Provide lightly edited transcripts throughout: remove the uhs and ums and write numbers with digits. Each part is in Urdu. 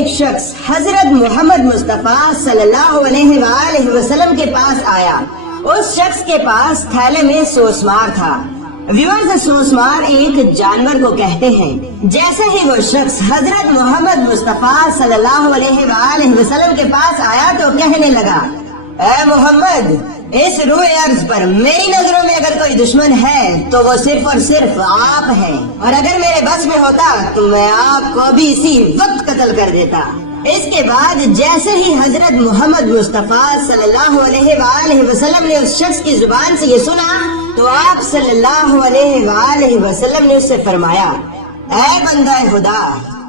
ایک شخص حضرت محمد مصطفیٰ صلی اللہ علیہ وآلہ وسلم کے پاس آیا۔ اس شخص کے پاس تھیلے میں سوسمار تھا۔ ویورز، سوسمار ایک جانور کو کہتے ہیں۔ جیسے ہی وہ شخص حضرت محمد مصطفیٰ صلی اللہ علیہ وآلہ وسلم کے پاس آیا تو کہنے لگا، اے محمد، اس روئے ارض پر میری نظروں میں اگر کوئی دشمن ہے تو وہ صرف اور صرف آپ ہیں، اور اگر میرے بس میں ہوتا تو میں آپ کو بھی اسی وقت قتل کر دیتا۔ اس کے بعد جیسے ہی حضرت محمد مصطفیٰ صلی اللہ علیہ وآلہ وسلم نے اس شخص کی زبان سے یہ سنا تو آپ صلی اللہ علیہ وآلہ وسلم نے اس سے فرمایا، اے بندہ خدا،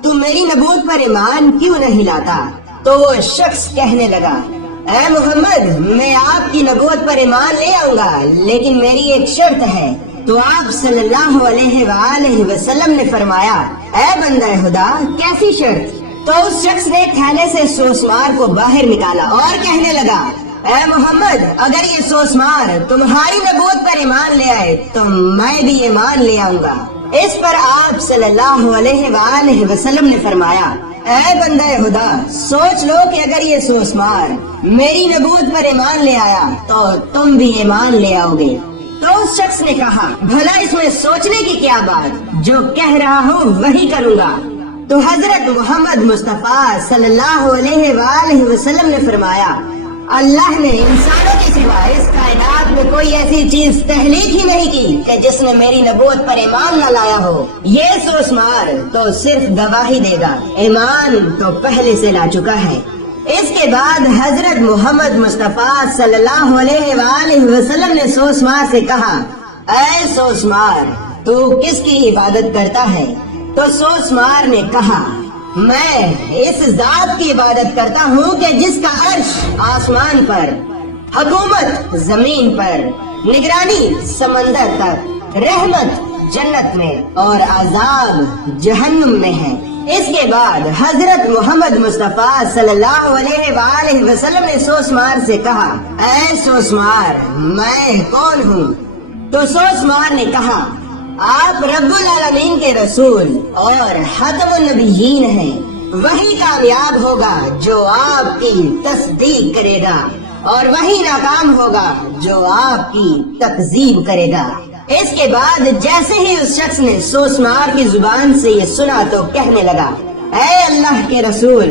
تو میری نبوت پر ایمان کیوں نہیں لاتا؟ تو وہ شخص کہنے لگا، اے محمد، میں آپ کی نبوت پر ایمان لے آؤں گا، لیکن میری ایک شرط ہے۔ تو آپ صلی اللہ علیہ وآلہ وسلم نے فرمایا، اے بندہ خدا، کیسی شرط؟ تو اس شخص نے تھیلے سے سوسمار کو باہر نکالا اور کہنے لگا، اے محمد، اگر یہ سوسمار تمہاری نبوت پر ایمان لے آئے تو میں بھی ایمان لے آؤں گا۔ اس پر آپ صلی اللہ علیہ وآلہ وسلم نے فرمایا، اے بندہ خدا، سوچ لو کہ اگر یہ سوسمار میری نبوت پر ایمان لے آیا تو تم بھی ایمان لے آؤ گے۔ تو اس شخص نے کہا، بھلا اس میں سوچنے کی کیا بات، جو کہہ رہا ہوں وہی کروں گا۔ تو حضرت محمد مصطفیٰ صلی اللہ علیہ وآلہ وسلم نے فرمایا، اللہ نے انسانوں کے سوا اس کائنات میں کوئی ایسی چیز تخلیق ہی نہیں کی کہ جس نے میری نبوت پر ایمان نہ لایا ہو۔ یہ سوسمار تو صرف گواہی دے گا، ایمان تو پہلے سے لا چکا ہے۔ اس کے بعد حضرت محمد مصطفیٰ صلی اللہ علیہ وآلہ وسلم نے سوسمار سے کہا، اے سوسمار، تو کس کی عبادت کرتا ہے؟ تو سوسمار نے کہا، میں اس ذات کی عبادت کرتا ہوں کہ جس کا عرش آسمان پر، حکومت زمین پر، نگرانی سمندر تک، رحمت جنت میں اور عذاب جہنم میں ہے۔ اس کے بعد حضرت محمد مصطفیٰ صلی اللہ علیہ وآلہ وسلم نے سوسمار سے کہا، اے سوسمار، میں کون ہوں؟ تو سوسمار نے کہا، آپ رب العالمین کے رسول اور ختم النبیین ہیں۔ وہی کامیاب ہوگا جو آپ کی تصدیق کرے گا، اور وہی ناکام ہوگا جو آپ کی تکذیب کرے گا۔ اس کے بعد جیسے ہی اس شخص نے سوسمار کی زبان سے یہ سنا تو کہنے لگا، اے اللہ کے رسول،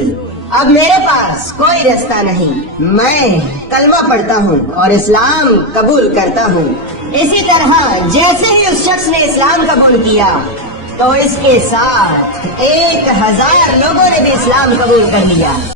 اب میرے پاس کوئی رستہ نہیں، میں کلمہ پڑھتا ہوں اور اسلام قبول کرتا ہوں۔ اسی طرح جیسے ہی اس شخص نے اسلام قبول کیا تو اس کے ساتھ 1000 لوگوں نے بھی اسلام قبول کر لیا۔